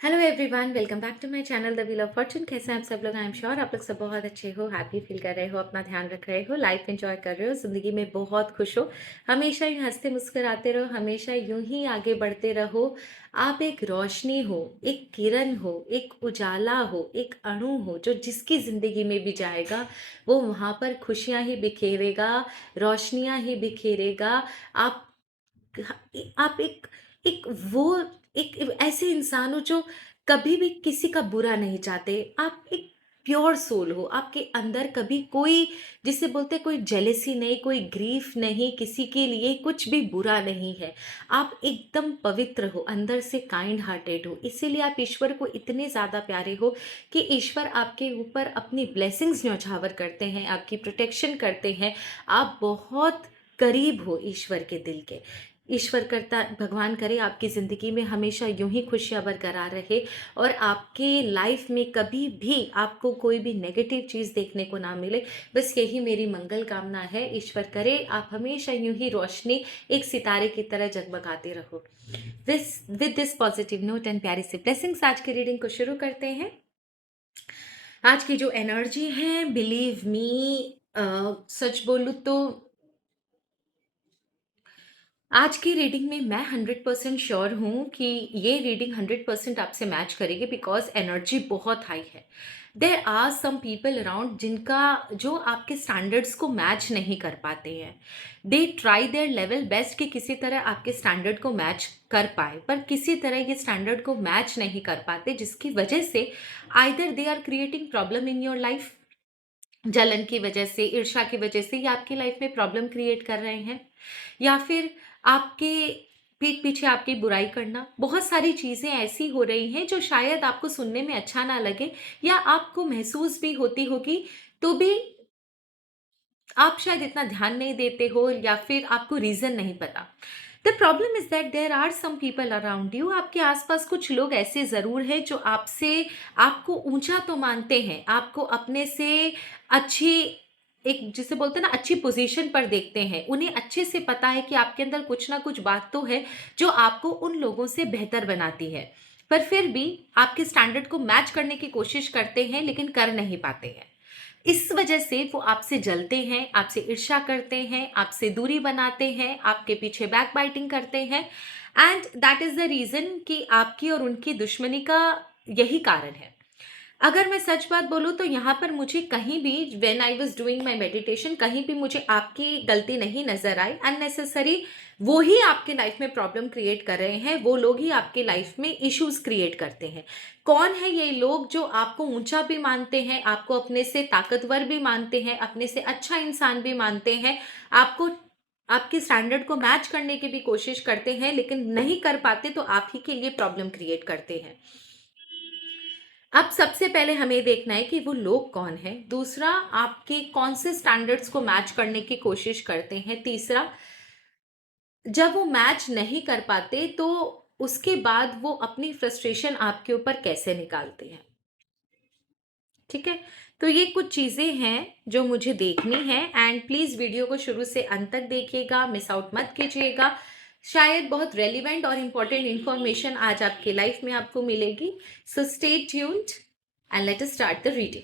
Hello everyone, welcome back to my channel the wheel of fortune. कैसे हैं आप सब लोग? आई एम श्योर आप लोग सब बहुत अच्छे हो, हैप्पी फील कर रहे हो, अपना ध्यान रख रहे हो, लाइफ एंजॉय कर रहे हो, ज़िंदगी में बहुत खुश हो। हमेशा यूँ हंसते मुस्कुराते रहो, हमेशा यूं ही आगे बढ़ते रहो। आप एक रोशनी हो, एक किरण हो, एक उजाला हो, एक अणु हो, जो जिसकी ज़िंदगी में भी जाएगा वो वहाँ पर खुशियाँ ही बिखेरेगा, रोशनियाँ ही बिखेरेगा। आप आप एक एक वो एक ऐसे इंसान हो जो कभी भी किसी का बुरा नहीं चाहते। आप एक प्योर सोल हो, आपके अंदर कभी कोई, जिसे बोलते हैं, कोई जेलेसी नहीं, कोई ग्रीफ नहीं, किसी के लिए कुछ भी बुरा नहीं है। आप एकदम पवित्र हो, अंदर से काइंड हार्टेड हो, इसीलिए आप ईश्वर को इतने ज़्यादा प्यारे हो कि ईश्वर आपके ऊपर अपनी ब्लेसिंग्स न्यौछावर करते हैं, आपकी प्रोटेक्शन करते हैं। आप बहुत करीब हो ईश्वर के दिल के। ईश्वर करता, भगवान करे आपकी ज़िंदगी में हमेशा यूं ही खुशियाँ बरकरार रहे और आपके लाइफ में कभी भी आपको कोई भी नेगेटिव चीज़ देखने को ना मिले। बस यही मेरी मंगल कामना है। ईश्वर करे आप हमेशा यूं ही रोशनी, एक सितारे की तरह जगमगाते रहो। With this positive note and प्यारी से ब्लेसिंग्स आज की रीडिंग को शुरू करते हैं। आज की जो एनर्जी है, बिलीव मी, सच बोलूँ तो आज की रीडिंग में मैं 100% श्योर हूँ कि ये रीडिंग 100% आपसे मैच करेगी, बिकॉज एनर्जी बहुत हाई है। There are some people around जिनका, जो आपके स्टैंडर्ड्स को मैच नहीं कर पाते हैं। They try their level best कि किसी तरह आपके स्टैंडर्ड को मैच कर पाए, पर किसी तरह ये स्टैंडर्ड को मैच नहीं कर पाते, जिसकी वजह से either they are creating problem in your life, जलन की वजह से, ईर्ष्या की वजह से ये आपकी लाइफ में प्रॉब्लम क्रिएट कर रहे हैं, या फिर आपके पीठ पीछे आपकी बुराई करना। बहुत सारी चीज़ें ऐसी हो रही हैं जो शायद आपको सुनने में अच्छा ना लगे, या आपको महसूस भी होती होगी, तो भी आप शायद इतना ध्यान नहीं देते हो, या फिर आपको रीज़न नहीं पता। The problem is that there are some people around you, आपके आसपास कुछ लोग ऐसे ज़रूर हैं जो आपसे, आपको ऊंचा तो मानते हैं, आपको अपने से अच्छी, एक जिसे बोलते हैं ना, अच्छी पोजीशन पर देखते हैं। उन्हें अच्छे से पता है कि आपके अंदर कुछ ना कुछ बात तो है जो आपको उन लोगों से बेहतर बनाती है, पर फिर भी आपके स्टैंडर्ड को मैच करने की कोशिश करते हैं, लेकिन कर नहीं पाते हैं। इस वजह से वो आपसे जलते हैं, आपसे ईर्ष्या करते हैं, आपसे दूरी बनाते हैं, आपके पीछे बैक बाइटिंग करते हैं। And that is the reason कि आपकी और उनकी दुश्मनी का यही कारण है। अगर मैं सच बात बोलूँ तो यहाँ पर मुझे कहीं भी, when I was doing my meditation, कहीं भी मुझे आपकी गलती नहीं नजर आई। अननेसेसरी वो ही आपके लाइफ में प्रॉब्लम क्रिएट कर रहे हैं, वो लोग ही आपके लाइफ में इश्यूज क्रिएट करते हैं। कौन है ये लोग जो आपको ऊंचा भी मानते हैं, आपको अपने से ताकतवर भी मानते हैं, अपने से अच्छा इंसान भी मानते हैं, आपको आपके स्टैंडर्ड को मैच करने की भी कोशिश करते हैं, लेकिन नहीं कर पाते, तो आप ही के लिए प्रॉब्लम क्रिएट करते हैं। अब सबसे पहले हमें देखना है कि वो लोग कौन है। दूसरा, आपके कौन से स्टैंडर्ड्स को मैच करने की कोशिश करते हैं। तीसरा, जब वो मैच नहीं कर पाते तो उसके बाद वो अपनी फ्रस्ट्रेशन आपके ऊपर कैसे निकालते हैं। ठीक है, तो ये कुछ चीजें हैं जो मुझे देखनी है, एंड प्लीज वीडियो को शुरू से अंत तक देखिएगा, मिस आउट मत कीजिएगा। शायद बहुत रेलिवेंट और इंपॉर्टेंट इंफॉर्मेशन आज आपके लाइफ में आपको मिलेगी। So stay tuned and let us start the reading.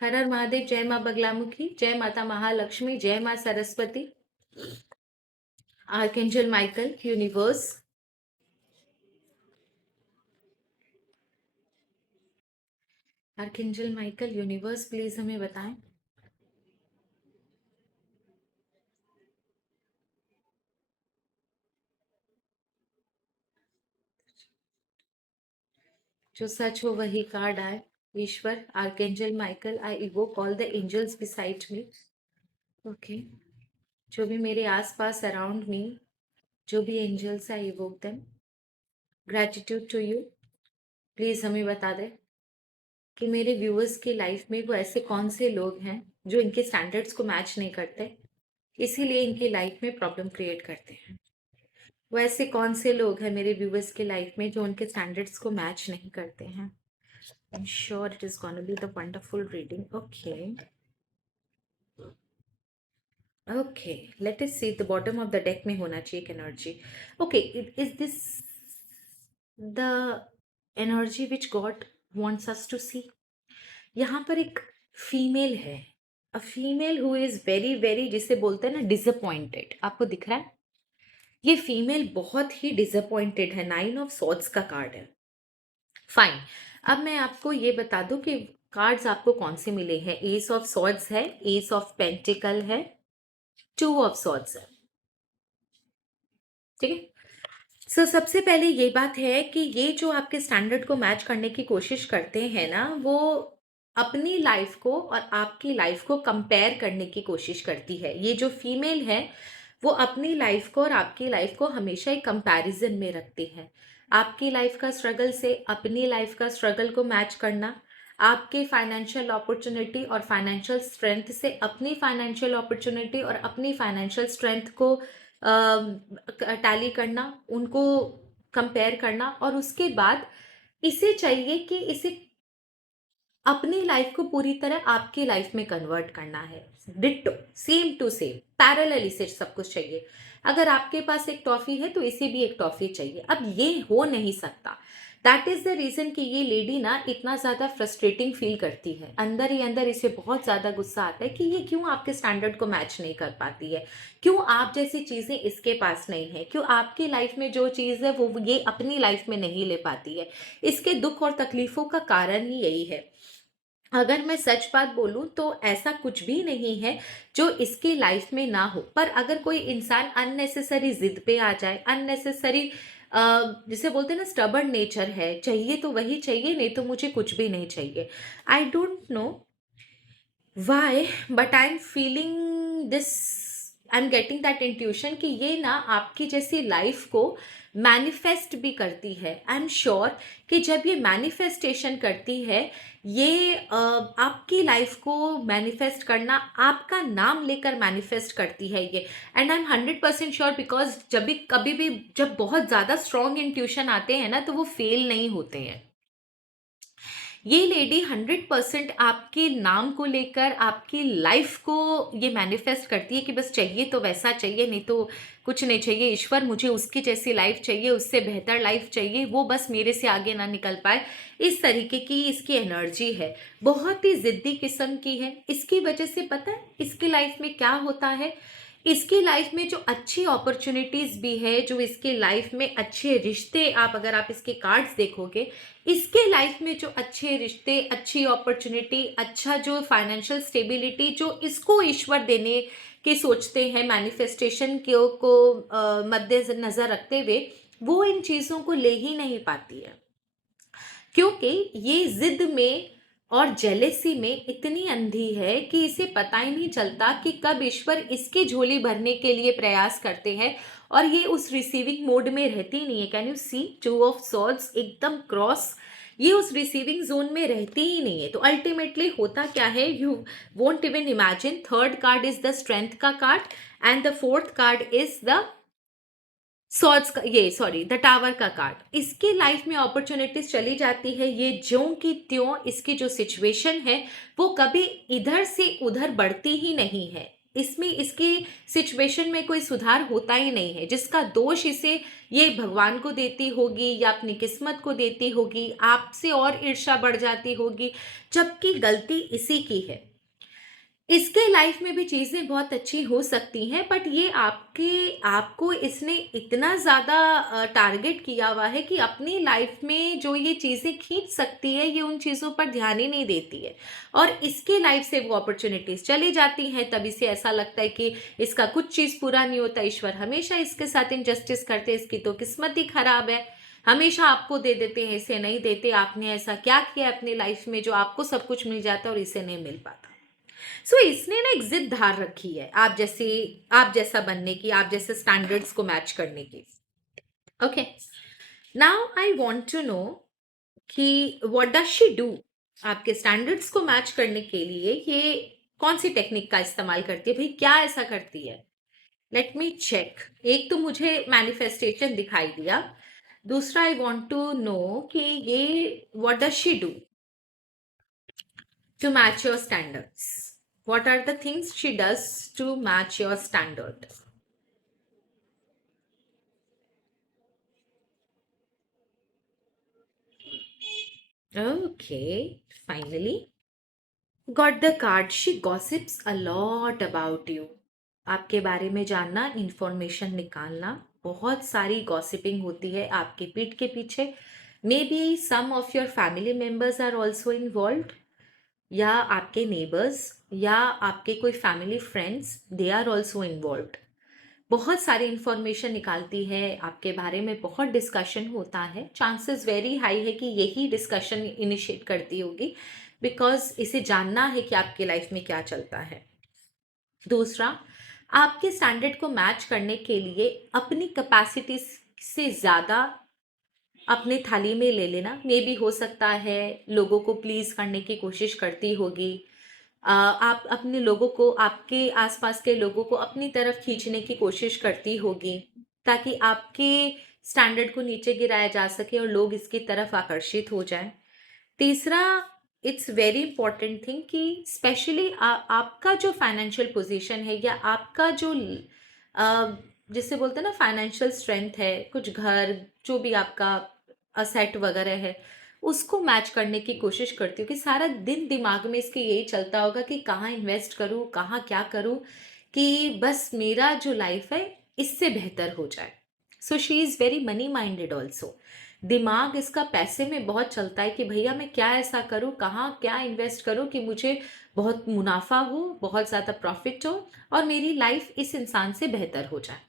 हर हर महादेव, जय माँ बगलामुखी, जय माता महालक्ष्मी, जय माँ Saraswati, archangel Michael, universe, archangel Michael, universe, please हमें बताएं जो सच हो वही कार्ड आए। ईश्वर, archangel Michael, I evoke all the angels beside me. Okay, जो भी मेरे आसपास अराउंड मी, जो भी angels, I evoke them. Gratitude to you. Please हमें बता दें कि मेरे व्यूअर्स की लाइफ में वो ऐसे कौन से लोग हैं जो इनके स्टैंडर्ड्स को मैच नहीं करते, इसीलिए इनकी लाइफ में प्रॉब्लम क्रिएट करते हैं। वो ऐसे कौन से लोग हैं मेरे व्यूअर्स की लाइफ में जो उनके स्टैंडर्ड्स को मैच नहीं करते हैं। I am sure it is gonna be the wonderful reading. Okay, okay, let us see the bottom of the deck में होना चाहिए एक energy. Okay, is this the energy which God wants us to see? यहाँ पर एक female है, a female who is very very, जिसे बोलते हैं ना डिसअपॉइंटेड। आपको दिख रहा है? ये फीमेल बहुत ही डिसअपॉइंटेड है, 9 ऑफ सॉर्ड्स का कार्ड है। फाइन। अब मैं आपको ये बता दूं कि कार्ड्स आपको कौन से मिले हैं। एस ऑफ सॉर्ड्स है, एस ऑफ पेंटिकल है, 2 ऑफ सॉर्ड्स है। ठीक है। सबसे पहले ये बात है कि ये जो आपके स्टैंडर्ड को मैच करने की कोशिश करते हैं ना, वो अपनी लाइफ को और आपकी लाइफ को कंपेयर करने की कोशिश करती है। ये जो फीमेल है, वो अपनी लाइफ को और आपकी लाइफ को हमेशा एक कंपैरिजन में रखती है। आपकी लाइफ का स्ट्रगल से अपनी लाइफ का स्ट्रगल को मैच करना, आपके फाइनेंशियल अपॉर्चुनिटी और फाइनेंशियल स्ट्रेंथ से अपनी फाइनेंशियल अपॉर्चुनिटी और अपनी फाइनेंशियल स्ट्रेंथ को टैली करना, उनको कंपेयर करना, और उसके बाद इसे चाहिए कि इसे अपनी लाइफ को पूरी तरह आपकी लाइफ में कन्वर्ट करना है। Ditto, same to same, parallel इसे सब कुछ चाहिए। अगर आपके पास एक टॉफी है तो इसे भी एक टॉफी चाहिए। अब ये हो नहीं सकता। दैट इज द रीजन कि ये लेडी ना इतना ज्यादा फ्रस्ट्रेटिंग फील करती है। अंदर ही अंदर इसे बहुत ज्यादा गुस्सा आता है कि ये क्यों आपके स्टैंडर्ड को मैच नहीं कर पाती है, क्यों आप जैसी चीजें इसके पास नहीं है, क्यों आपकी लाइफ में जो चीज है वो ये अपनी लाइफ में नहीं ले पाती है। इसके दुख और तकलीफों का कारण ही यही है। अगर मैं सच बात बोलूं तो ऐसा कुछ भी नहीं है जो इसकी लाइफ में ना हो, पर अगर कोई इंसान अननेसेसरी जिद पे आ जाए, अननेसेसरी जिसे बोलते हैं ना स्टबर्न नेचर है, चाहिए तो वही चाहिए, नहीं तो मुझे कुछ भी नहीं चाहिए। I don't know why, but I am feeling this, I am getting that intuition कि ये ना आपकी जैसी लाइफ को मैनिफेस्ट भी करती है। आई एम श्योर कि जब ये मैनिफेस्टेशन करती है, ये आपकी लाइफ को मैनिफेस्ट करना, आपका नाम लेकर मैनिफेस्ट करती है ये। And I am 100% sure, because जब भी कभी भी जब बहुत ज़्यादा स्ट्रॉन्ग इंट्यूशन आते हैं ना, तो वो फेल नहीं होते हैं। ये लेडी 100% आपके नाम को लेकर आपकी लाइफ को ये मैनिफेस्ट करती है कि बस चाहिए तो वैसा चाहिए, नहीं तो कुछ नहीं चाहिए। ईश्वर, मुझे उसकी जैसी लाइफ चाहिए, उससे बेहतर लाइफ चाहिए, वो बस मेरे से आगे ना निकल पाए। इस तरीके की इसकी एनर्जी है, बहुत ही जिद्दी किस्म की है। इसकी वजह से पता है इसकी लाइफ में क्या होता है? इसकी लाइफ में जो अच्छी अपॉर्चुनिटीज भी है, जो इसकी लाइफ में अच्छे रिश्ते, आप अगर आप इसके कार्ड्स देखोगे, इसके लाइफ में जो अच्छे रिश्ते, अच्छी अपॉर्चुनिटी, अच्छा जो फाइनेंशियल स्टेबिलिटी जो इसको ईश्वर देने के सोचते हैं, मैनिफेस्टेशन को मद्देनजर रखते हुए, वो इन चीजों को ले ही नहीं पाती है, क्योंकि ये जिद में और जेलेसी में इतनी अंधी है कि इसे पता ही नहीं चलता कि कब ईश्वर इसकी झोली भरने के लिए प्रयास करते हैं और ये उस रिसीविंग मोड में रहती ही नहीं है। Can you see 2 of swords एकदम क्रॉस, ये उस रिसीविंग जोन में रहती ही नहीं है। तो अल्टीमेटली होता क्या है, you won't even imagine. Third card is the strength का card and the fourth card is the swords का, ये सॉरी द टावर का कार्ड। इसकी लाइफ में अपॉर्चुनिटीज चली जाती है, ये ज्यों की त्यों इसकी जो सिचुएशन है वो कभी इधर से उधर बढ़ती ही नहीं है। इसमें इसकी सिचुएशन में कोई सुधार होता ही नहीं है, जिसका दोष इसे ये भगवान को देती होगी या अपनी किस्मत को देती होगी, आपसे और ईर्ष्या बढ़ जाती होगी, जबकि गलती इसी की है। इसके लाइफ में भी चीज़ें बहुत अच्छी हो सकती हैं, बट ये आपको इसने इतना ज़्यादा टारगेट किया हुआ है कि अपनी लाइफ में जो ये चीज़ें खींच सकती है, ये उन चीज़ों पर ध्यान ही नहीं देती है और इसके लाइफ से वो अपॉर्चुनिटीज़ चली जाती हैं। तब इसे ऐसा लगता है कि इसका कुछ चीज़ पूरा नहीं होता, ईश्वर हमेशा इसके साथ इनजस्टिस करते, इसकी तो किस्मत ही खराब है, हमेशा आपको दे देते हैं, इसे नहीं देते। आपने ऐसा क्या किया अपनी लाइफ में जो आपको सब कुछ मिल जाता है और इसे नहीं मिल पाता? इसने ना एक जिद धार रखी है आप जैसा बनने की, आप जैसे स्टैंडर्ड्स को मैच करने की। Okay, now I want to know कि व्हाट डज शी डू। आपके स्टैंडर्ड्स को मैच करने के लिए ये कौन सी टेक्निक का इस्तेमाल करती है भाई, क्या ऐसा करती है? Let me check. एक तो मुझे मैनिफेस्टेशन दिखाई दिया, दूसरा आई वांट टू नो कि ये what does she do to match your standards. What are the things she does to match your standard? Okay, finally got the card. She gossips a lot about you. आपके बारे में जानना, information निकालना, बहुत सारी gossiping होती है आपके पीठ के पीछे. Maybe some of your family members are also involve, या आपके नेबर्स, या आपके कोई family friends, they are also involve. बहुत सारी इंफॉर्मेशन निकालती है आपके बारे में, बहुत डिस्कशन होता है. चांसेस वेरी हाई है कि यही डिस्कशन इनिशिएट करती होगी, बिकॉज इसे जानना है कि आपके लाइफ में क्या चलता है. दूसरा, आपके स्टैंडर्ड को मैच करने के लिए अपनी कैपेसिटी से ज़्यादा अपने थाली में ले लेना. मे भी हो सकता है लोगों को प्लीज़ करने की कोशिश करती होगी. आप अपने लोगों को, आपके आसपास के लोगों को अपनी तरफ खींचने की कोशिश करती होगी, ताकि आपके स्टैंडर्ड को नीचे गिराया जा सके और लोग इसकी तरफ आकर्षित हो जाएं. तीसरा, इट्स वेरी इंपॉर्टेंट थिंग कि स्पेशली आपका जो फाइनेंशियल पोजीशन है, या आपका जो जिसे बोलते हैं ना फाइनेंशियल स्ट्रेंथ है, कुछ घर, जो भी आपका असेट वगैरह है, उसको मैच करने की कोशिश करती हूँ. कि सारा दिन दिमाग में इसके यही चलता होगा कि कहाँ इन्वेस्ट करूँ, कहाँ क्या करूँ, कि बस मेरा जो लाइफ है इससे बेहतर हो जाए. So she is very money minded also. दिमाग इसका पैसे में बहुत चलता है कि भैया मैं क्या ऐसा करूँ, कहाँ क्या इन्वेस्ट करूँ कि मुझे बहुत मुनाफा हो, बहुत ज़्यादा प्रॉफिट हो, और मेरी लाइफ इस इंसान से बेहतर हो जाए.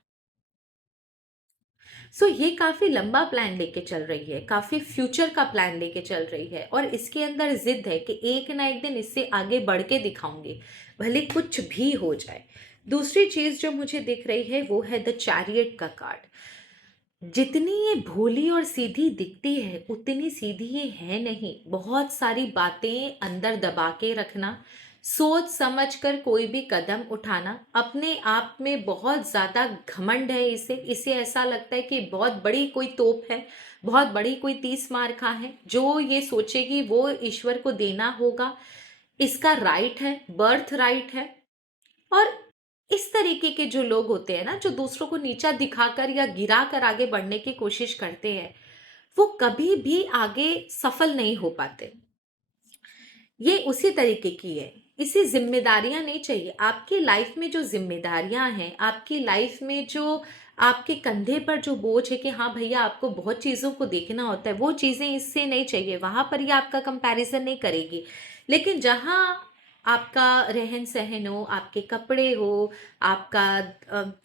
सो ये काफ़ी लंबा प्लान लेके चल रही है, काफ़ी फ्यूचर का प्लान लेके चल रही है, और इसके अंदर जिद है कि एक ना एक दिन इससे आगे बढ़ के दिखाऊंगी, भले कुछ भी हो जाए. दूसरी चीज़ जो मुझे दिख रही है वो है द चैरियट का कार्ड. जितनी ये भोली और सीधी दिखती है उतनी सीधी ये है नहीं. बहुत सारी बातें अंदर दबा के रखना, सोच समझ कर कोई भी कदम उठाना. अपने आप में बहुत ज़्यादा घमंड है इसे. इसे ऐसा लगता है कि बहुत बड़ी कोई तोप है, बहुत बड़ी कोई 30 मार खा है, जो ये सोचेगी वो ईश्वर को देना होगा, इसका राइट है, बर्थ राइट है. और इस तरीके के जो लोग होते हैं ना, जो दूसरों को नीचा दिखाकर या गिराकर आगे बढ़ने की कोशिश करते हैं, वो कभी भी आगे सफल नहीं हो पाते. ये उसी तरीके की है. इसे जिम्मेदारियां नहीं चाहिए. आपकी लाइफ में जो जिम्मेदारियां हैं, आपकी लाइफ में जो आपके कंधे पर जो बोझ है कि हाँ भैया आपको बहुत चीज़ों को देखना होता है, वो चीज़ें इससे नहीं चाहिए. वहां पर ये आपका कंपैरिजन नहीं करेगी. लेकिन जहाँ आपका रहन सहन हो, आपके कपड़े हो, आपका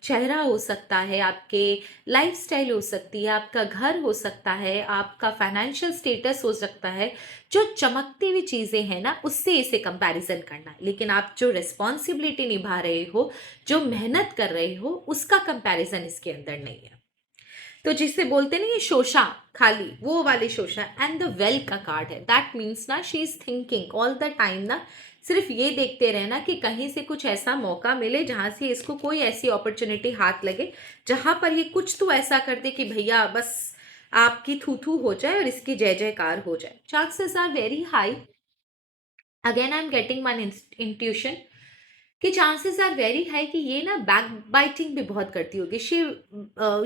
चेहरा हो सकता है, आपके लाइफस्टाइल हो सकती है, आपका घर हो सकता है, आपका फाइनेंशियल स्टेटस हो सकता है, जो चमकती हुई चीज़ें हैं ना, उससे इसे कंपैरिजन करना है. लेकिन आप जो रिस्पॉन्सिबिलिटी निभा रहे हो, जो मेहनत कर रहे हो, उसका कंपैरिजन इसके अंदर नहीं है. तो जिसे बोलते नहीं ये शोषा, खाली वो वाली शोषा. एंड द वेल का कार्ड है. दैट मीन्स ना she is thinking all the time ना, सिर्फ ये देखते रहना कि कहीं से कुछ ऐसा मौका मिले जहां से इसको कोई ऐसी अपॉर्चुनिटी हाथ लगे, जहां पर ये कुछ तो ऐसा कर दे कि भैया बस आपकी थू थू हो जाए और इसकी जय जयकार हो जाए. Chances are very high. Again I am getting one intuition कि चांसेस आर वेरी हाई कि ये ना बैक बाइटिंग भी बहुत करती होगी.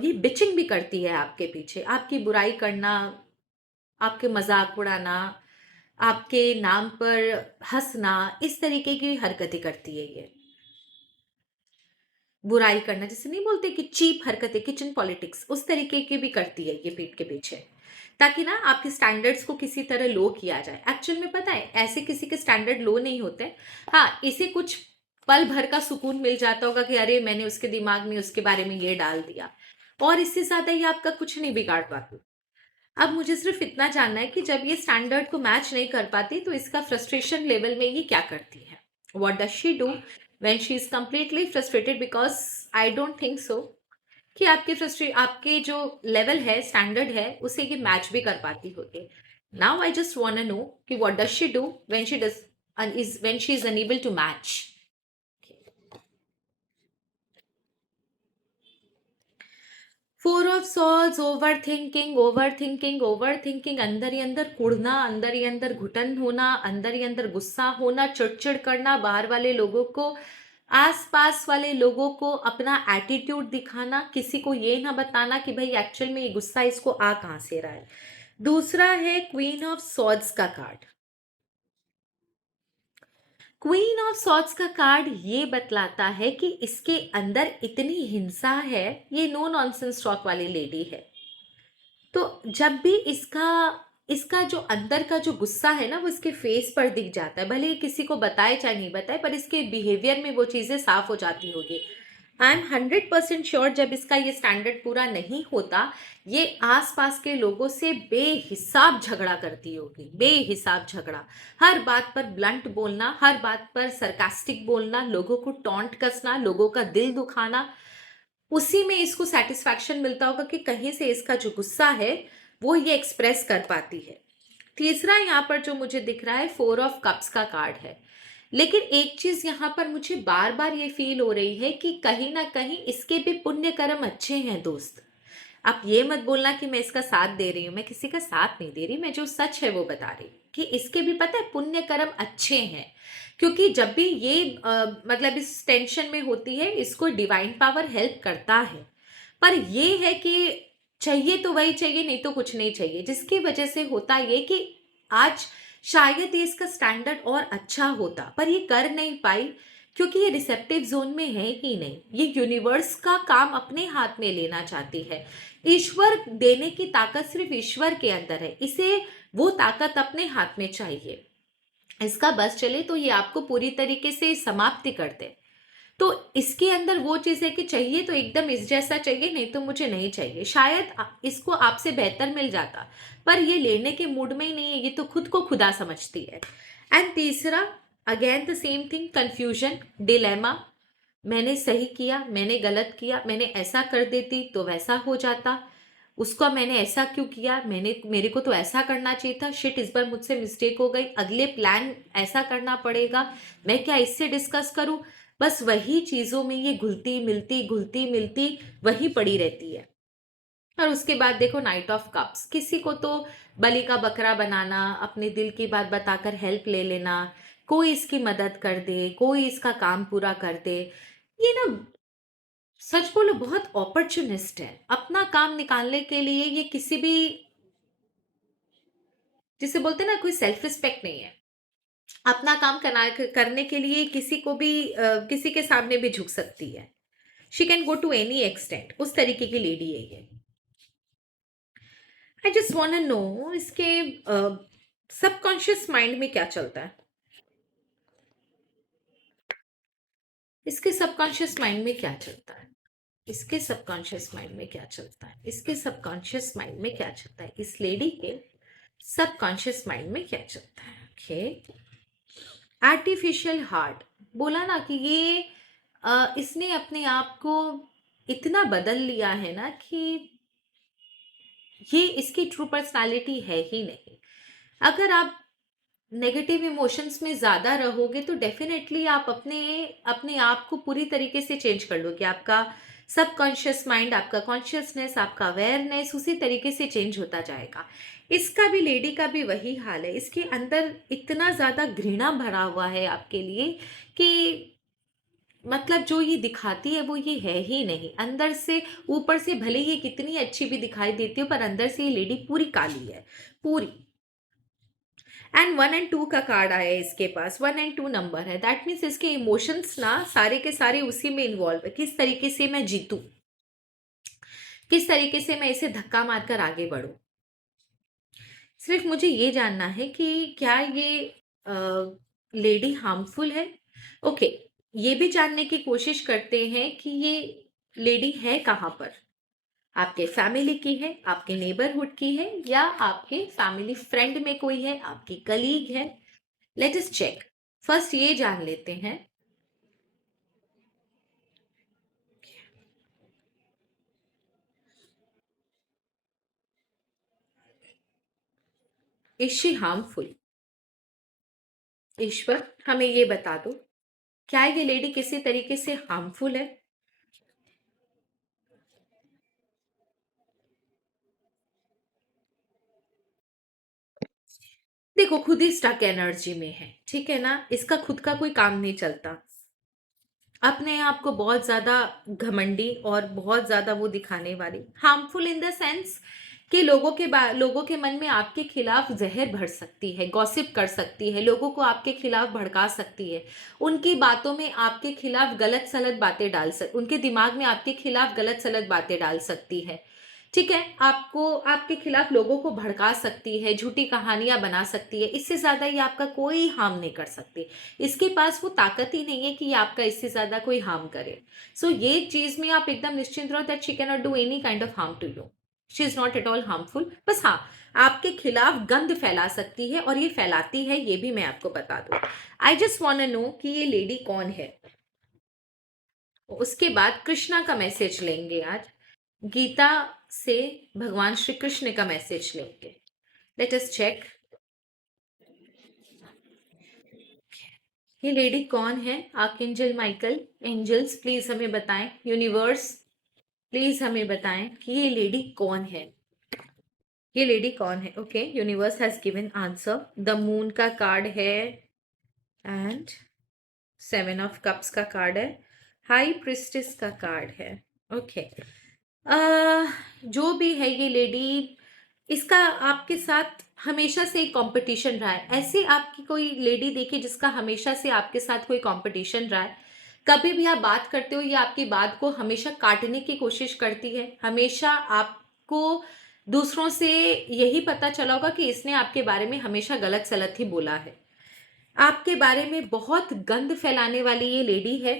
ये बिचिंग भी करती है आपके पीछे, आपकी बुराई करना, आपके मजाक उड़ाना, आपके नाम पर हंसना, इस तरीके की हरकतें करती है ये. बुराई करना, जैसे नहीं बोलते कि चीप हरकतें, किचन पॉलिटिक्स, उस तरीके की भी करती है ये पीठ के पीछे, ताकि ना आपके स्टैंडर्ड्स को किसी तरह लो किया जाए. एक्चुअल में पता है ऐसे किसी के स्टैंडर्ड लो नहीं होते. हाँ, इसे कुछ पल भर का सुकून मिल जाता होगा कि अरे मैंने उसके दिमाग में उसके बारे में ये डाल दिया, और इससे ज्यादा ये आपका कुछ नहीं बिगाड़ पाती. अब मुझे सिर्फ इतना जानना है कि जब ये स्टैंडर्ड को मैच नहीं कर पाती तो इसका फ्रस्ट्रेशन लेवल में ये क्या करती है. What does she do when she is completely frustrated? Because I don't think so कि आपके जो लेवल है, स्टैंडर्ड है, उसे ये मैच भी कर पाती होगी. Now I just want to know कि what does she do when she is unable to match. Four of swords, over thinking, over thinking, over thinking, अंदर ही अंदर कुढ़ना, अंदर ही अंदर घुटन होना, अंदर ही अंदर गुस्सा होना, चिड़चिड़ करना, बाहर वाले लोगों को, आस-पास वाले लोगों को अपना एटीट्यूड दिखाना, किसी को ये ना बताना कि भाई एक्चुअल में ये गुस्सा इसको आ कहाँ से रहा है। दूसरा है क्वीन ऑफ सॉर्ड्स का कार्ड। क्वीन ऑफ सॉर्ड्स का कार्ड ये बतलाता है कि इसके अंदर इतनी हिंसा है, ये नो नॉनसेंस टॉक वाली लेडी है। तो जब भी इसका इसका जो अंदर का जो गुस्सा है ना, वो इसके फेस पर दिख जाता है, भले ही किसी को बताए चाहे नहीं बताए, पर इसके बिहेवियर में वो चीज़ें साफ हो जाती होगी। आई एम 100% श्योर जब इसका ये स्टैंडर्ड पूरा नहीं होता, ये आसपास के लोगों से बेहिसाब झगड़ा करती होगी, बेहिसाब झगड़ा। हर बात पर ब्लंट बोलना, हर बात पर सरकास्टिक बोलना, लोगों को टॉन्ट कसना, लोगों का दिल दुखाना, उसी में इसको सेटिस्फैक्शन मिलता होगा कि कहीं से इसका जो गुस्सा है वो ये एक्सप्रेस कर पाती है। तीसरा यहाँ पर जो मुझे दिख रहा है, फोर ऑफ कप्स का कार्ड है। लेकिन एक चीज यहाँ पर मुझे बार बार ये फील हो रही है कि कहीं ना कहीं इसके भी पुण्य कर्म अच्छे हैं दोस्त। आप ये मत बोलना कि मैं इसका साथ दे रही हूँ, मैं किसी का साथ नहीं दे रही, मैं जो सच है वो बता रही हूँ कि इसके भी पता है पुण्य कर्म अच्छे हैं। क्योंकि जब भी ये मतलब इस टेंशन में होती है, इसको डिवाइन पावर हेल्प करता है। पर ये है कि चाहिए तो वही चाहिए, नहीं तो कुछ नहीं चाहिए, जिसकी वजह से होता ये कि आज शायद ये इसका स्टैंडर्ड और अच्छा होता, पर ये कर नहीं पाई क्योंकि ये रिसेप्टिव जोन में है ही नहीं। ये यूनिवर्स का काम अपने हाथ में लेना चाहती है। ईश्वर देने की ताकत सिर्फ ईश्वर के अंदर है, इसे वो ताकत अपने हाथ में चाहिए। इसका बस चले तो ये आपको पूरी तरीके से समाप्ति कर दे। तो इसके अंदर वो चीज़ है कि चाहिए तो एकदम इस जैसा चाहिए, नहीं तो मुझे नहीं चाहिए। शायद इसको आपसे बेहतर मिल जाता, पर ये लेने के मूड में ही नहीं है, ये तो खुद को खुदा समझती है। एंड तीसरा, again the same thing, confusion, dilemma. मैंने सही किया, मैंने गलत किया, मैंने ऐसा कर देती तो वैसा हो जाता, उसको मैंने ऐसा क्यों किया, मेरे को तो ऐसा करना चाहिए था, शिट इस बार मुझसे मिस्टेक हो गई, अगले प्लान ऐसा करना पड़ेगा, मैं क्या इससे डिस्कस करूं। बस वही चीज़ों में ये घुलती मिलती वही पड़ी रहती है। और उसके बाद देखो, नाइट ऑफ कप्स, किसी को तो बलि का बकरा बनाना, अपने दिल की बात बताकर हेल्प ले लेना, कोई इसकी मदद कर दे, कोई इसका काम पूरा कर दे। ये ना, सच बोलो बहुत अपॉर्चुनिस्ट है, अपना काम निकालने के लिए ये किसी भी, जिसे बोलते हैं ना, कोई सेल्फ रिस्पेक्ट नहीं है। अपना काम करने के लिए किसी को भी किसी के सामने भी झुक सकती है। She can go to any extent, उस तरीके की लेडी है ये। I just want to know इसके सबकॉन्शियस माइंड में क्या चलता है। इसके सबकॉन्शियस माइंड में क्या चलता है। इसके सबकॉन्शियस माइंड में क्या चलता है। इसके सबकॉन्शियस माइंड में क्या चलता है। इस लेडी के सबकॉन्शियस माइंड में क्या चलता है। ओके, आर्टिफिशियल हार्ट, बोला ना कि ये इसने अपने आप को इतना बदल लिया है ना कि ये इसकी ट्रू पर्सनालिटी है ही नहीं। अगर आप नेगेटिव इमोशंस में ज़्यादा रहोगे तो डेफिनेटली आप अपने अपने आप को पूरी तरीके से चेंज कर लोगे। आपका सबकॉन्शियस माइंड, आपका कॉन्शियसनेस, आपका अवेयरनेस उसी तरीके से चेंज होता जाएगा। इसका भी, लेडी का भी वही हाल है। इसके अंदर इतना ज़्यादा घृणा भरा हुआ है आपके लिए कि मतलब जो ये दिखाती है वो ये है ही नहीं अंदर से। ऊपर से भले ये कितनी अच्छी भी दिखाई देती हो, पर अंदर से ये लेडी पूरी काली है, पूरी। एंड 1 और 2 का कार्ड आया है इसके पास, 1 और 2 नंबर है। दैट मीन्स इसके इमोशंस ना सारे के सारे उसी में इन्वॉल्व है, किस तरीके से मैं जीतूं, किस तरीके से मैं इसे धक्का मारकर आगे बढ़ूं। सिर्फ मुझे ये जानना है कि क्या ये लेडी हार्मफुल है। ओके, ये भी जानने की कोशिश करते हैं कि ये लेडी है कहाँ पर। आपके फैमिली की है, आपके नेबरहुड की है, या आपके फैमिली फ्रेंड में कोई है, आपकी कलीग है। Let us check. फर्स्ट ये जान लेते हैं, इज शी हार्मफुल। ईश्वर हमें ये बता दो, क्या ये लेडी किसी तरीके से हार्मफुल है। देखो खुद ही स्टक एनर्जी में है, ठीक है ना, इसका खुद का कोई काम नहीं चलता। अपने आप को बहुत ज्यादा घमंडी और बहुत ज्यादा वो दिखाने वाली, हार्मफुल इन द सेंस कि लोगों के मन में आपके खिलाफ जहर भर सकती है, गॉसिप कर सकती है, लोगों को आपके खिलाफ भड़का सकती है, उनकी बातों में आपके खिलाफ गलत सलत बातें उनके दिमाग में आपके खिलाफ गलत सलत बातें डाल सकती है। ठीक है, आपको आपके खिलाफ लोगों को भड़का सकती है, झूठी कहानियां बना सकती है, इससे ज्यादा ये आपका कोई हार्म नहीं कर सकती। इसके पास वो ताकत ही नहीं है कि ये आपका इससे ज्यादा कोई हार्म करे। सो ये चीज में आप एकदम निश्चिंत रहो that she can not do any kind of harm to you. She is not at all harmful. बस हाँ, आपके खिलाफ गंद फैला सकती है, और ये फैलाती है, ये भी मैं आपको बता दूं। आई जस्ट वॉन्ट नो कि ये लेडी कौन है। उसके बाद कृष्णा का मैसेज लेंगे आज, गीता से भगवान श्री कृष्ण का मैसेज लेंगे। लेट अस चेक ये लेडी कौन है। आर्कएंजल माइकल, एंजल्स प्लीज हमें बताएं, यूनिवर्स प्लीज हमें बताएं कि ये लेडी कौन है। ये लेडी कौन है। Okay, universe has given answer. The moon का कार्ड है एंड 7 ऑफ कप्स का कार्ड है, हाई प्रिस्टेस का कार्ड है। ओके, जो भी है ये लेडी, इसका आपके साथ हमेशा से एक कंपटीशन रहा है। ऐसे आपकी कोई लेडी देखी जिसका हमेशा से आपके साथ कोई कंपटीशन रहा है। कभी भी आप बात करते हो, ये आपकी बात को हमेशा काटने की कोशिश करती है। हमेशा आपको दूसरों से यही पता चला होगा कि इसने आपके बारे में हमेशा गलत सलत ही बोला है। आपके बारे में बहुत गंद फैलाने वाली ये लेडी है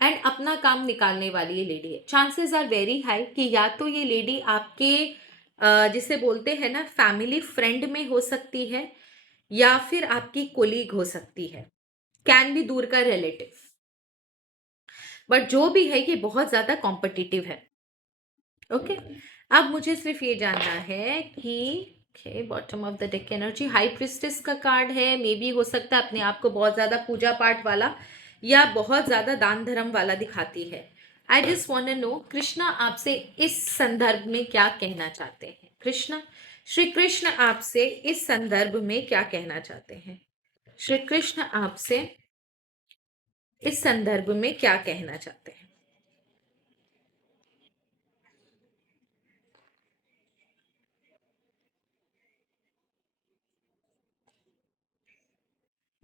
एंड अपना काम निकालने वाली ये लेडी है। चांसेस आर वेरी हाई कि या तो ये लेडी आपके जिसे बोलते हैं ना फैमिली फ्रेंड में हो सकती है, या फिर आपकी कोलीग हो सकती है, कैन भी दूर का रिलेटिव। बट जो भी है ये बहुत ज्यादा कॉम्पिटिटिव है। ओके, अब मुझे सिर्फ ये जानना है कि bottom of the deck energy high priestess का कार्ड है। मे बी हो सकता है अपने आप को बहुत ज्यादा पूजा पाठ वाला या बहुत ज्यादा दान धर्म वाला दिखाती है। I just want to know Krishna आपसे इस संदर्भ में क्या कहना चाहते हैं। कृष्णा, श्री कृष्ण आपसे इस संदर्भ में क्या कहना चाहते हैं। श्री कृष्ण आपसे इस संदर्भ में क्या कहना चाहते हैं।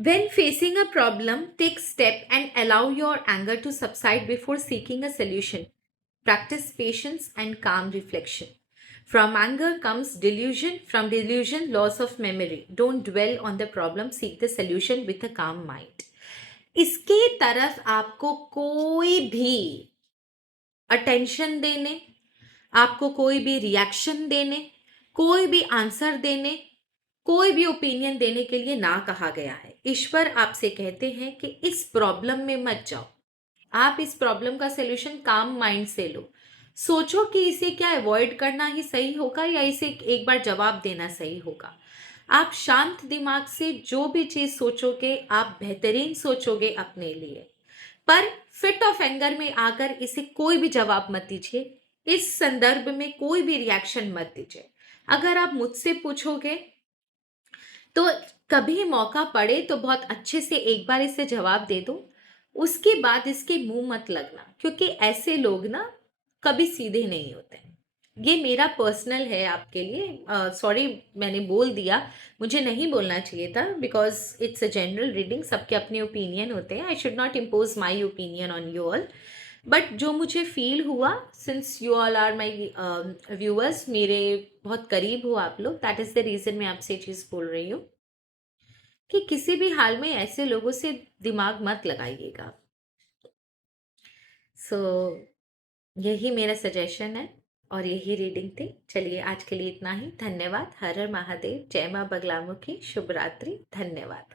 When facing a problem, take step and allow your anger to subside before seeking a solution. Practice patience and calm reflection. From anger comes delusion, from delusion, loss of memory. Don't dwell on the problem, seek the solution with a calm mind. इसके तरफ आपको कोई भी attention देने, आपको कोई भी reaction देने, कोई भी आंसर देने, कोई भी ओपिनियन देने के लिए ना कहा गया है। ईश्वर आपसे कहते हैं कि इस प्रॉब्लम में मत जाओ। आप इस प्रॉब्लम का सॉल्यूशन काम माइंड से लो। सोचो कि इसे क्या अवॉइड करना ही सही होगा या इसे एक बार जवाब देना सही होगा। आप शांत दिमाग से जो भी चीज सोचोगे आप बेहतरीन सोचोगे अपने लिए। पर फिट ऑफ एंगर में आकर इसे कोई भी जवाब मत दीजिए, इस संदर्भ में कोई भी रिएक्शन मत दीजिए। अगर आप मुझसे पूछोगे तो कभी मौका पड़े तो बहुत अच्छे से एक बार इसे जवाब दे दो, उसके बाद इसके मुंह मत लगना, क्योंकि ऐसे लोग ना कभी सीधे नहीं होते हैं। ये मेरा पर्सनल है आपके लिए। सॉरी मैंने बोल दिया, मुझे नहीं बोलना चाहिए था, because it's a general reading, सबके अपने ओपिनियन होते हैं। I should not impose my opinion on you all. But जो मुझे फील हुआ, since you all are my viewers, मेरे बहुत करीब हो आप लोग, दैट इज द रीजन मैं आपसे ये चीज़ बोल रही हूँ कि किसी भी हाल में ऐसे लोगों से दिमाग मत लगाइएगा। सो यही मेरा सजेशन है और यही रीडिंग थी। चलिए आज के लिए इतना ही। धन्यवाद। हर हर महादेव। जय माँ बगलामुखी। शुभ रात्रि। धन्यवाद।